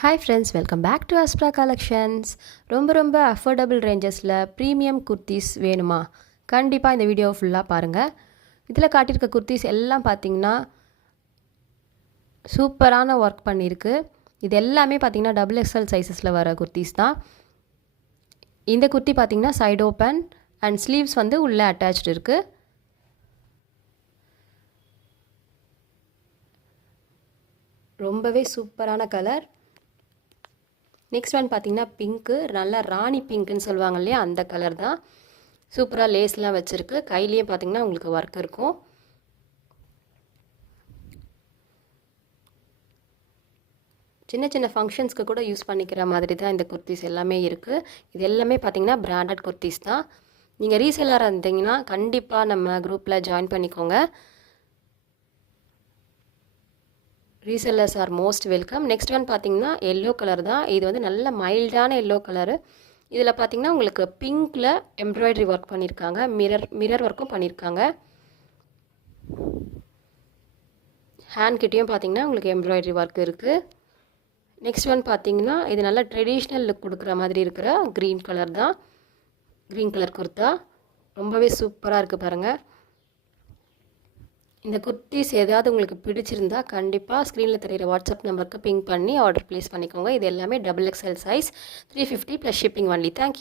Hi friends, welcome back to Aspra collections. ரொம்ப affordable ரேஞ்சஸில் premium kurtis வேணுமா? கண்டிப்பாக இந்த வீடியோ ஃபுல்லாக பாருங்கள். இதில் காட்டியிருக்க குர்த்திஸ் எல்லாம் பார்த்திங்கன்னா சூப்பரான ஒர்க் பண்ணியிருக்கு. இது எல்லாமே பார்த்திங்கன்னா XXL சைஸஸில் வர குர்த்திஸ் தான். இந்த குர்த்தி பார்த்திங்கன்னா சைடு ஓப்பன் அண்ட் ஸ்லீவ்ஸ் வந்து உள்ளே அட்டாச்டு இருக்குது. ரொம்பவே சூப்பரான கலர். நெக்ஸ்ட் ஒன் பார்த்திங்கன்னா பிங்க்கு, நல்லா ராணி பிங்க்குன்னு சொல்லுவாங்க இல்லையா, அந்த கலர் தான். சூப்பராக லேஸ்லாம் வச்சுருக்கு. கையிலேயே பார்த்திங்கன்னா உங்களுக்கு ஒர்க் இருக்கும். சின்ன சின்ன ஃபங்க்ஷன்ஸ்க்கு கூட யூஸ் பண்ணிக்கிற மாதிரி தான் இந்த குர்த்திஸ் எல்லாமே இருக்குது. இது எல்லாமே பார்த்திங்கன்னா பிராண்டட் குர்த்திஸ் தான். நீங்கள் ரீசெல்லராக இருந்தீங்கன்னா கண்டிப்பாக நம்ம குரூப்பில் ஜாயின் பண்ணிக்கோங்க. Resellers are most welcome. Next one பார்த்திங்கன்னா எல்லோ கலர் தான். இது வந்து நல்ல மைல்டான எல்லோ கலரு. இதில் பார்த்திங்கன்னா உங்களுக்கு பிங்க்கில் எம்ப்ராய்டரி ஒர்க் பண்ணியிருக்காங்க, மிரர் ஒர்க்கும் பண்ணியிருக்காங்க. ஹேண்ட்கிட்டையும் பார்த்திங்கன்னா உங்களுக்கு எம்ப்ராய்டரி ஒர்க் இருக்குது. நெக்ஸ்ட் ஒன் பார்த்திங்கன்னா இது நல்லா ட்ரெடிஷ்னல் லுக் கொடுக்குற மாதிரி இருக்கிற க்ரீன் கலர் தான். க்ரீன் கலர் குர்த்தா ரொம்பவே சூப்பராக இருக்குது பாருங்கள். இந்த குர்த்திஸ் ஏதாவது உங்களுக்கு பிடிச்சிருந்தா கண்டிப்பாக ஸ்க்ரீனில் தெரிகிற வாட்ஸ்அப் நம்பருக்கு பிங் பண்ணி ஆர்டர் ப்ளேஸ் பண்ணிக்கோங்க. இது எல்லாமே XXL size, 350 + shipping only. Thank you.